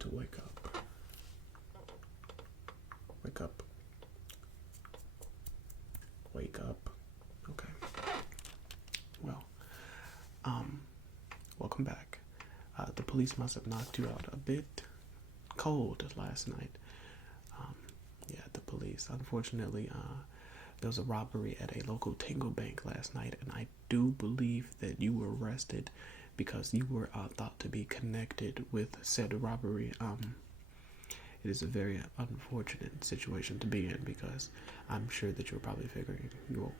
to wake up. Wake up. Wake up. Okay. Well, welcome back. The police must have knocked you out a bit cold last night. Yeah, the police. Unfortunately, there was a robbery at a local tingle bank last night, and I do believe that you were arrested because you were thought to be connected with said robbery. It is a very unfortunate situation to be in because I'm sure that you're probably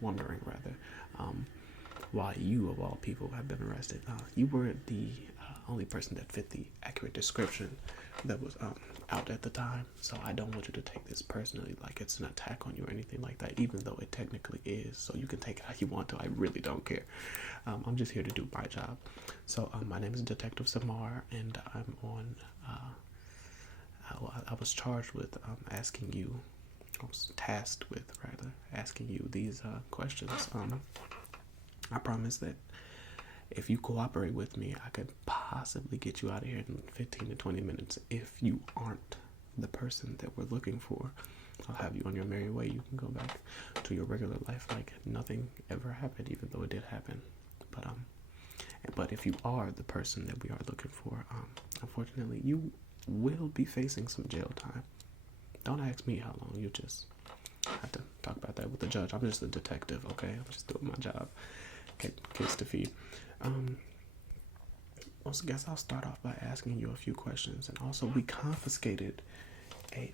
wondering why you of all people have been arrested. You were the only person that fit the accurate description that was out at the time, so I don't want you to take this personally like it's an attack on you or anything like that, even though it technically is, so you can take it how you want to. I really don't care. I'm just here to do my job. So my name is Detective Samar, and I'm on I was charged with I was tasked with asking you these questions. I promise that if you cooperate with me, I could possibly get you out of here in 15 to 20 minutes. If you aren't the person that we're looking for, I'll have you on your merry way. You can go back to your regular life like nothing ever happened, even though it did happen. But if you are the person that we are looking for, unfortunately, you will be facing some jail time. Don't ask me how long. You just have to talk about that with the judge. I'm just a detective, okay? I'm just doing my job. Kids to feed. I guess I'll start off by asking you a few questions, and also we confiscated a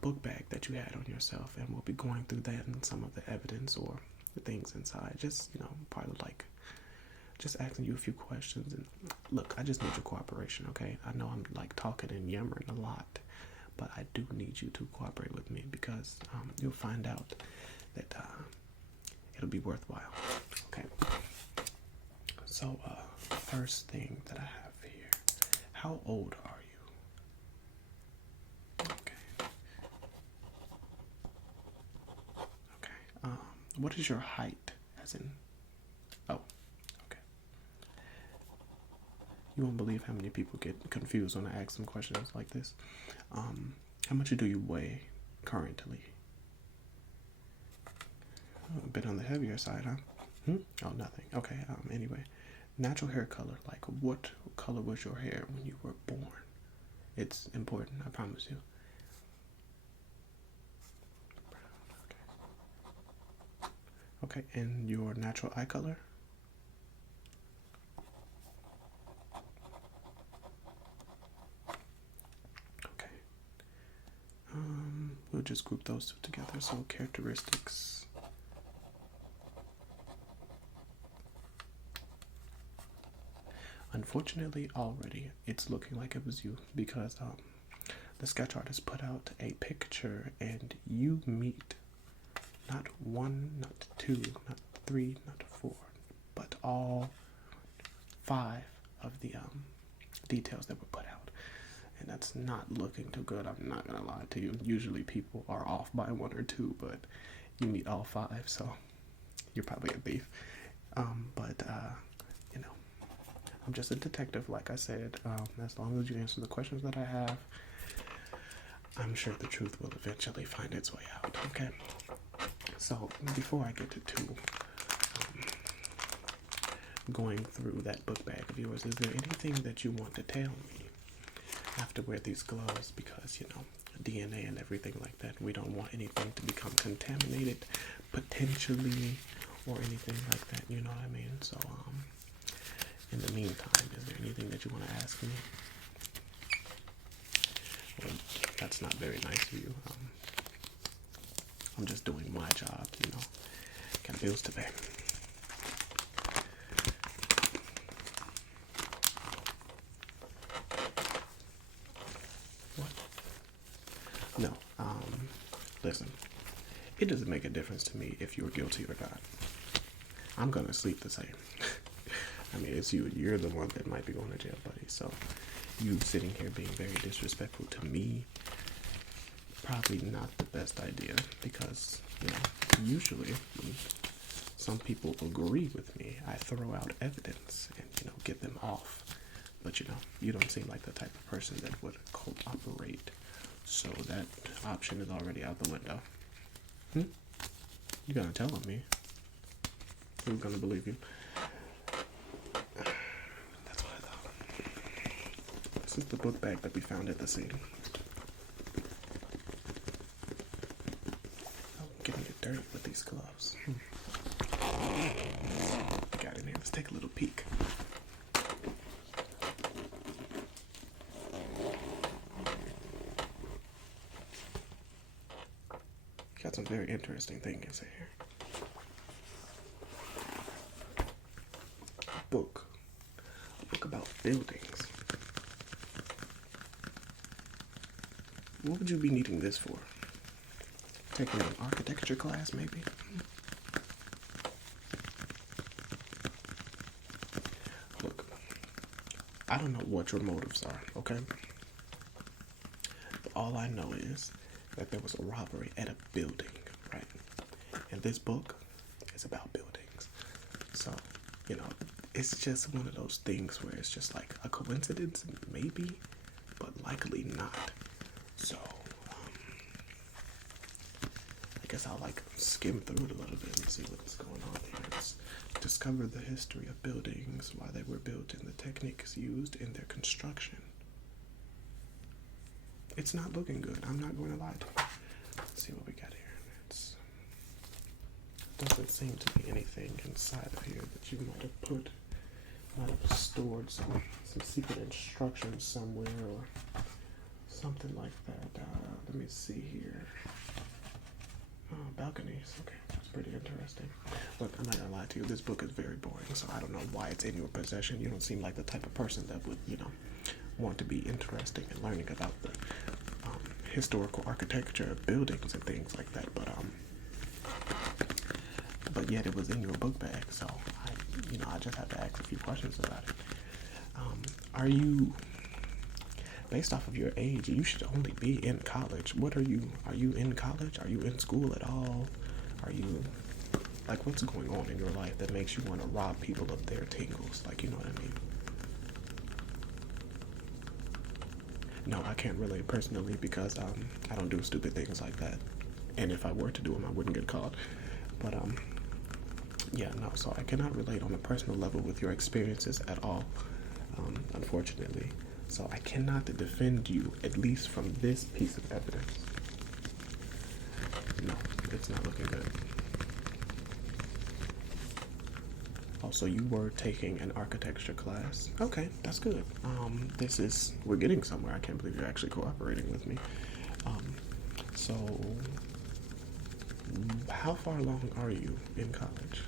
book bag that you had on yourself, and we'll be going through that and some of the evidence or the things inside. Just part of just asking you a few questions. And look, I just need your cooperation, okay? I know I'm talking and yammering a lot, but I do need you to cooperate with me because you'll find out that it'll be worthwhile. Okay. So, first thing that I have here, how old are you? Okay. Okay. What is your height? As in, oh, okay. You won't believe how many people get confused when I ask them questions like this. How much do you weigh currently? A bit on the heavier side, huh? Oh, nothing. Okay, anyway. Natural hair color. What color was your hair when you were born? It's important, I promise you. Brown, okay. Okay, and your natural eye color? Okay. We'll just group those two together. So, characteristics. Unfortunately, already it's looking like it was you because the sketch artist put out a picture and you meet not one, not two, not three, not four, but all 5 of the details that were put out. And that's not looking too good. I'm not gonna lie to you. Usually people are off by 1 or 2, but you meet all 5, so you're probably a thief. I'm just a detective, like I said. As long as you answer the questions that I have, I'm sure the truth will eventually find its way out, okay? So, before I get to going through that book bag of yours, is there anything that you want to tell me? I have to wear these gloves because, DNA and everything like that. We don't want anything to become contaminated, potentially, or anything like that, you know what I mean? So, in the meantime, is there anything that you want to ask me? Well, that's not very nice of you. I'm just doing my job, Got bills to pay. What? No. Listen. It doesn't make a difference to me if you're guilty or not. I'm gonna sleep the same. I mean, it's you. You're the one that might be going to jail, buddy. So, you sitting here being very disrespectful to me, probably not the best idea. Because, usually, when some people agree with me, I throw out evidence and, get them off But you don't seem like the type of person that would cooperate. So that option is already out the window. You gotta tell me. Who's gonna believe you? That's what I thought. This is the book bag that we found at the scene. Oh, getting it dirty with these gloves. Got in here. Let's take a little peek. Got some very interesting things in here. A book about buildings. What would you be needing this for? Taking an architecture class, maybe? Look, I don't know what your motives are, okay? But all I know is that there was a robbery at a building, right? And this book is about buildings. So, it's just one of those things where it's just like a coincidence, maybe, but likely not. So, I guess I'll skim through it a little bit and see what's going on here. It's discover the history of buildings, why they were built, and the techniques used in their construction. It's not looking good. I'm not going to lie to you. Let's see what we got here. Doesn't seem to be anything inside of here that you might have stored some secret instructions somewhere or something like that. Let me see here. Oh, balconies. Okay, that's pretty interesting. Look, I'm not gonna lie to you. This book is very boring, so I don't know why it's in your possession. You don't seem like the type of person that would, want to be interested in learning about the historical architecture of buildings and things like that. But yet it was in your book bag, so I just have to ask a few questions about it. Are you, based off of your age, you should only be in college. What are you in college? Are you in school at all? Are you, what's going on in your life that makes you want to rob people of their tingles? You know what I mean? No, I can't relate personally because I don't do stupid things like that. And if I were to do them, I wouldn't get caught. But yeah, no, so I cannot relate on a personal level with your experiences at all, unfortunately. So I cannot defend you, at least from this piece of evidence. No, it's not looking good. Also, you were taking an architecture class. Okay, that's good. We're getting somewhere. I can't believe you're actually cooperating with me. So, how far along are you in college?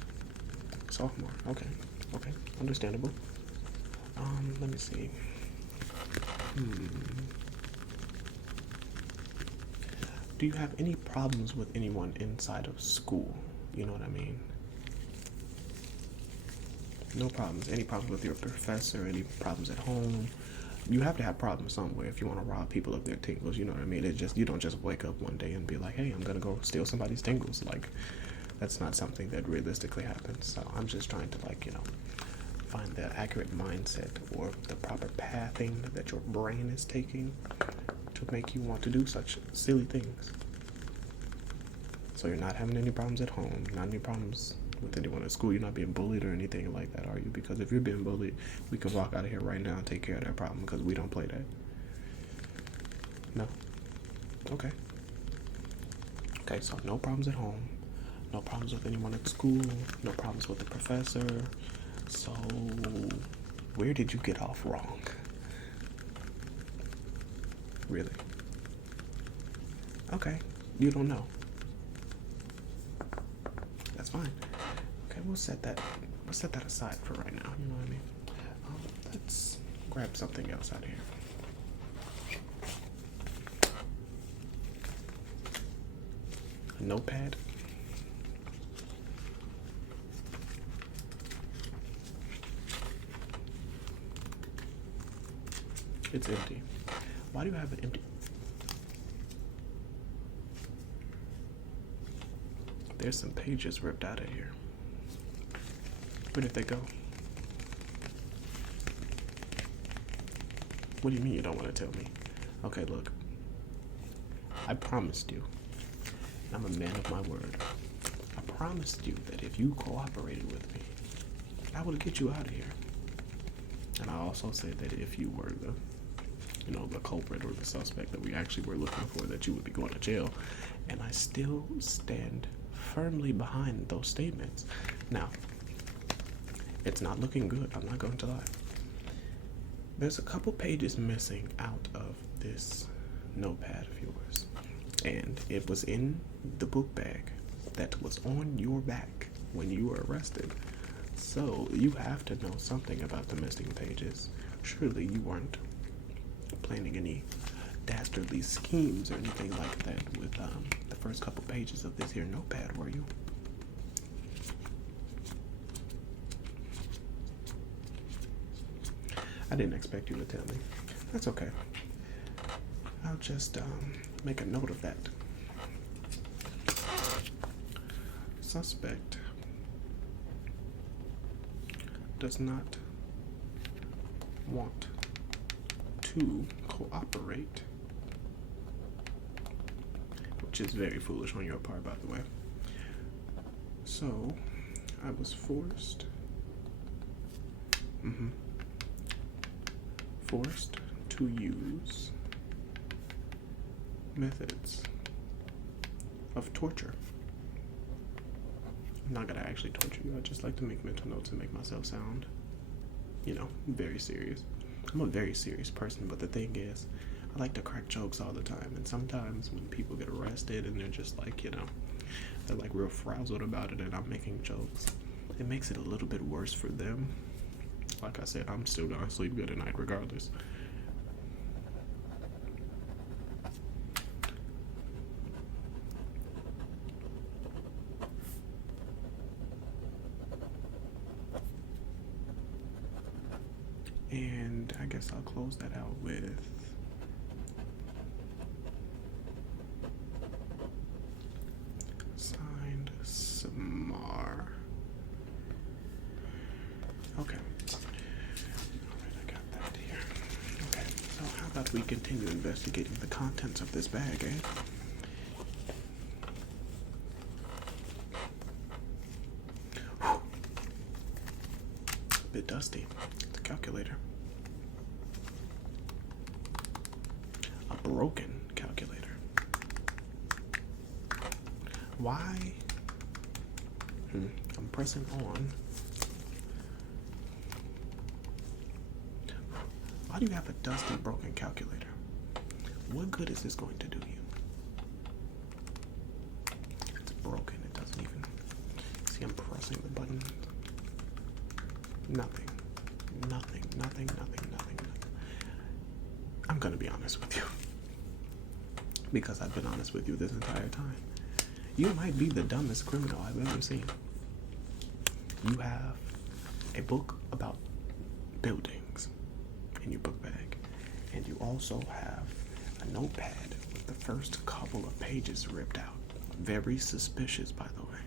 Sophomore. Okay, understandable. Let me see. Do you have any problems with anyone inside of school? You know what I mean? No problems. Any problems with your professor? Any problems at home? You have to have problems somewhere if you want to rob people of their tingles. You know what I mean? You don't just wake up one day and be like, hey, I'm gonna go steal somebody's tingles. That's not something that realistically happens. So I'm just trying to find the accurate mindset or the proper pathing that your brain is taking to make you want to do such silly things. So you're not having any problems at home, not any problems with anyone at school. You're not being bullied or anything like that, are you? Because if you're being bullied, we can walk out of here right now and take care of that problem because we don't play that. No? Okay. Okay, so no problems at home, no problems with anyone at school, no problems with the professor. So where did you get off wrong? Really? Okay, you don't know. That's fine. Okay, we'll set that aside for right now. You know what I mean? Let's grab something else out of here. A notepad. It's empty. Why do you have it empty? There's some pages ripped out of here. Where did they go? What do you mean you don't want to tell me? Okay, look. I promised you. I'm a man of my word. I promised you that if you cooperated with me, I would get you out of here. And I also said that if you were the culprit or the suspect that we actually were looking for, that you would be going to jail. And I still stand firmly behind those statements. Now, it's not looking good. I'm not going to lie. There's a couple pages missing out of this notepad of yours. And it was in the book bag that was on your back when you were arrested. So you have to know something about the missing pages. Surely you weren't planning any dastardly schemes or anything like that with the first couple pages of this here notepad, were you? I didn't expect you to tell me. That's okay. I'll just make a note of that. Suspect does not want to cooperate, which is very foolish on your part, by the way. So I was forced to use methods of torture. I'm not gonna actually torture you. I just like to make mental notes and make myself sound, very serious. I'm a very serious person, but the thing is, I like to crack jokes all the time. And sometimes when people get arrested and they're just like, they're like real frazzled about it and I'm making jokes, it makes it a little bit worse for them. Like I said, I'm still gonna sleep good at night regardless. And I guess I'll close that out with signed Samar. Okay. Alright, I got that here. Okay, so how about we continue investigating the contents of this bag, eh? Whew. A bit dusty. It's a calculator. A broken calculator. Why? I'm pressing on. Why do you have a dusty, broken calculator? What good is this going to do you? It's broken. It doesn't even... See, I'm pressing the button. Nothing. I'm gonna be honest with you. Because I've been honest with you this entire time. You might be the dumbest criminal I've ever seen. You have a book about buildings in your book bag, and you also have a notepad with the first couple of pages ripped out. Very suspicious, by the way.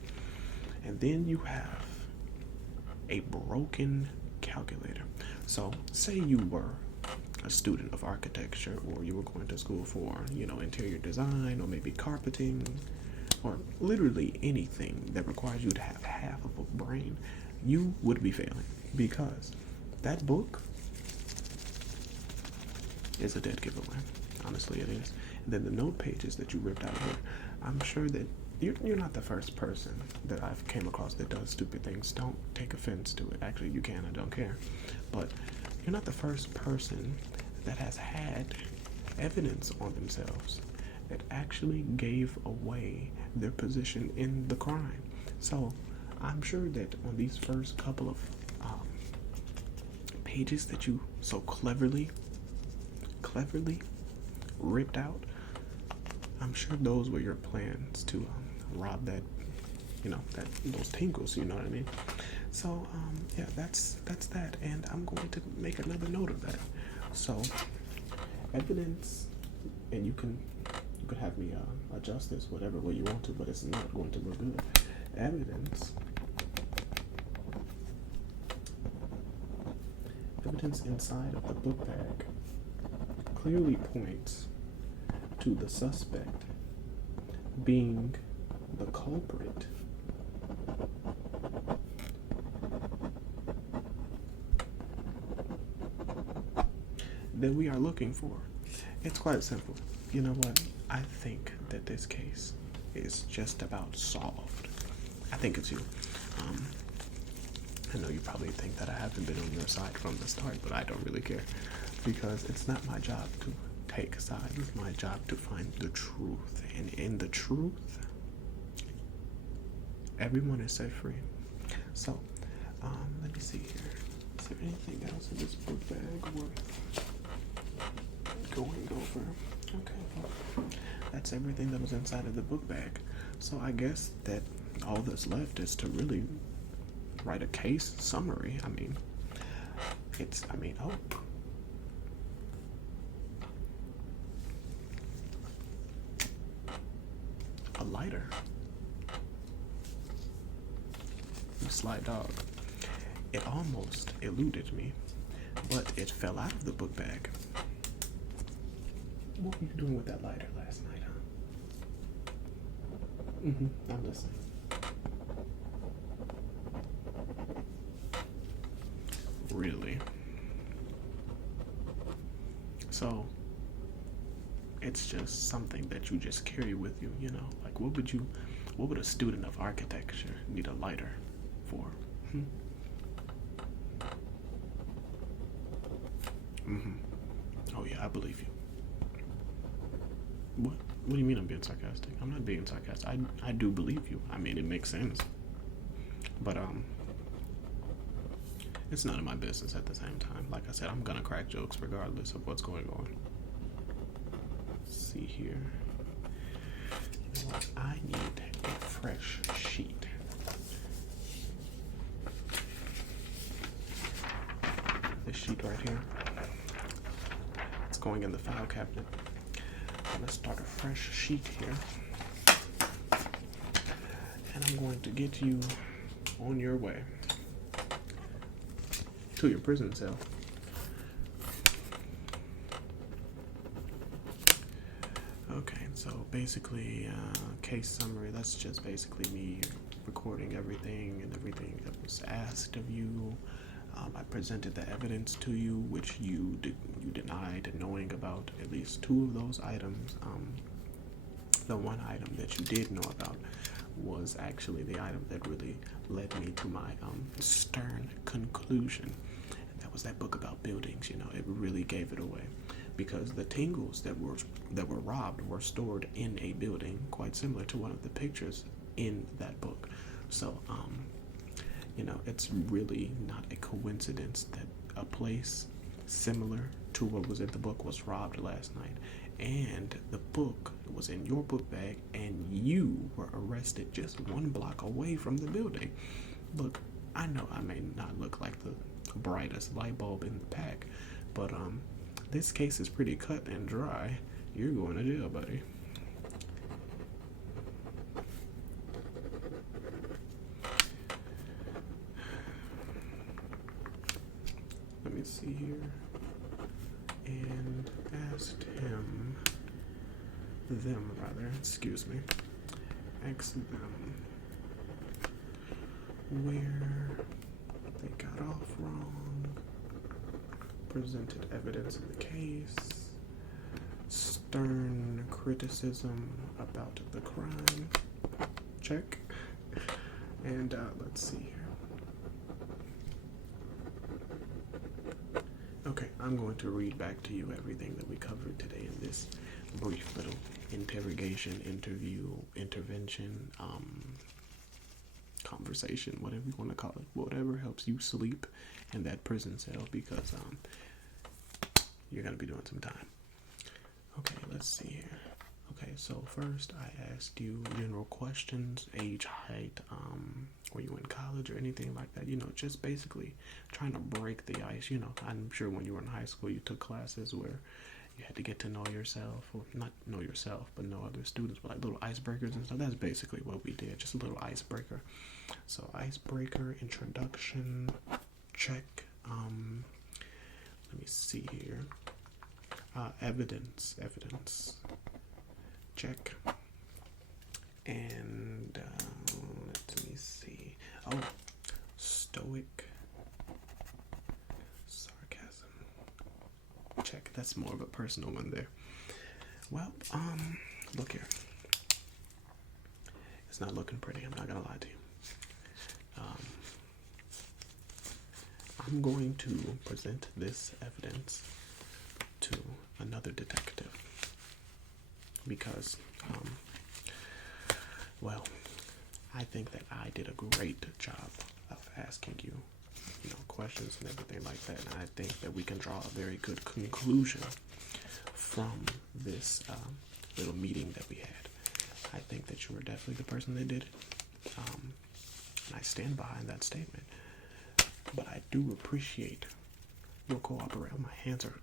And then you have a broken calculator. So say you were a student of architecture, or you were going to school for, interior design, or maybe carpeting, or literally anything that requires you to have half of a brain, you would be failing, because that book is a dead giveaway. Honestly, it is. And then the note pages that you ripped out of it, I'm sure that you're not the first person that I've came across that does stupid things. Don't take offense to it. Actually, you can. I don't care. But you're not the first person that has had evidence on themselves that actually gave away their position in the crime. So I'm sure that on these first couple of pages that you so cleverly ripped out, I'm sure those were your plans to rob that, those tingles, you know what I mean? So, yeah, that's that, and I'm going to make another note of that. So, evidence, and you could have me adjust this whatever way you want to, but it's not going to look good. Evidence inside of the book bag clearly points to the suspect being the culprit. That we are looking for. It's quite simple. You know what? I think that this case is just about solved. I think it's you. I know you probably think that I haven't been on your side from the start, but I don't really care, because it's not my job to take sides. It's my job to find the truth. And in the truth, everyone is set free. So, let me see here. Is there anything else in this book bag worth going over? Okay, well, that's everything that was inside of the book bag. So I guess that all that's left is to really write a case summary. A lighter. You sly dog. It almost eluded me, but it fell out of the book bag. What were you doing with that lighter last night, huh? I'm listening. Really? So, it's just something that you just carry with you, you know? Like, what would a student of architecture need a lighter for? Oh yeah, I believe you. What do you mean I'm being sarcastic? I'm not being sarcastic. I do believe you. I mean, it makes sense. But, it's none of my business at the same time. Like I said, I'm gonna crack jokes regardless of what's going on. Let's see here. You know what? I need a fresh sheet. This sheet right here. It's going in the file cabinet. I'm gonna start a fresh sheet here. And I'm going to get you on your way to your prison cell. Okay, so basically, case summary, that's just basically me recording everything that was asked of you. I presented the evidence to you, which you denied knowing about at least two of those items. The one item that you did know about was actually the item that really led me to my stern conclusion. And that was that book about buildings. You know, it really gave it away, because the tingles that were robbed were stored in a building quite similar to one of the pictures in that book. So, you know, it's really not a coincidence that a place similar to what was in the book was robbed last night, and the book was in your book bag, and you were arrested just one block away from the building. Look, I know I may not look like the brightest light bulb in the pack, but this case is pretty cut and dry. You're going to jail, buddy. Let me see here. And asked them where they got off wrong, presented evidence in the case, stern criticism about the crime, check, and let's see here. Okay, I'm going to read back to you everything that we covered today in this brief little interrogation, interview, intervention, conversation, whatever you want to call it, whatever helps you sleep in that prison cell, because you're going to be doing some time. Okay, let's see here. Okay, so first I asked you general questions, age, height, were you in college or anything like that? You know, just basically trying to break the ice. You know, I'm sure when you were in high school you took classes where you had to get to know yourself, or not know yourself, but know other students, but like little icebreakers and stuff. That's basically what we did, just a little icebreaker. So icebreaker, introduction, check. Let me see here. Evidence. Check. And let me see. Oh, stoic. Sarcasm. Check. That's more of a personal one there. Well, look here. It's not looking pretty. I'm not gonna lie to you. I'm going to present this evidence to another detective because, well, I think that I did a great job of asking you, questions and everything like that, and I think that we can draw a very good conclusion from this little meeting that we had. I think that you were definitely the person that did it, and I stand behind that statement. But I do appreciate your cooperation. My hands are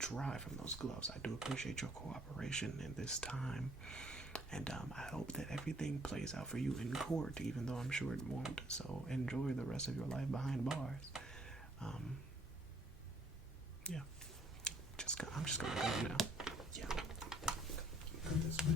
dry from those gloves. I do appreciate your cooperation in this time. And I hope that everything plays out for you in court, even though I'm sure it won't. So enjoy the rest of your life behind bars. Yeah. I'm just going to go now. Yeah. Go this way.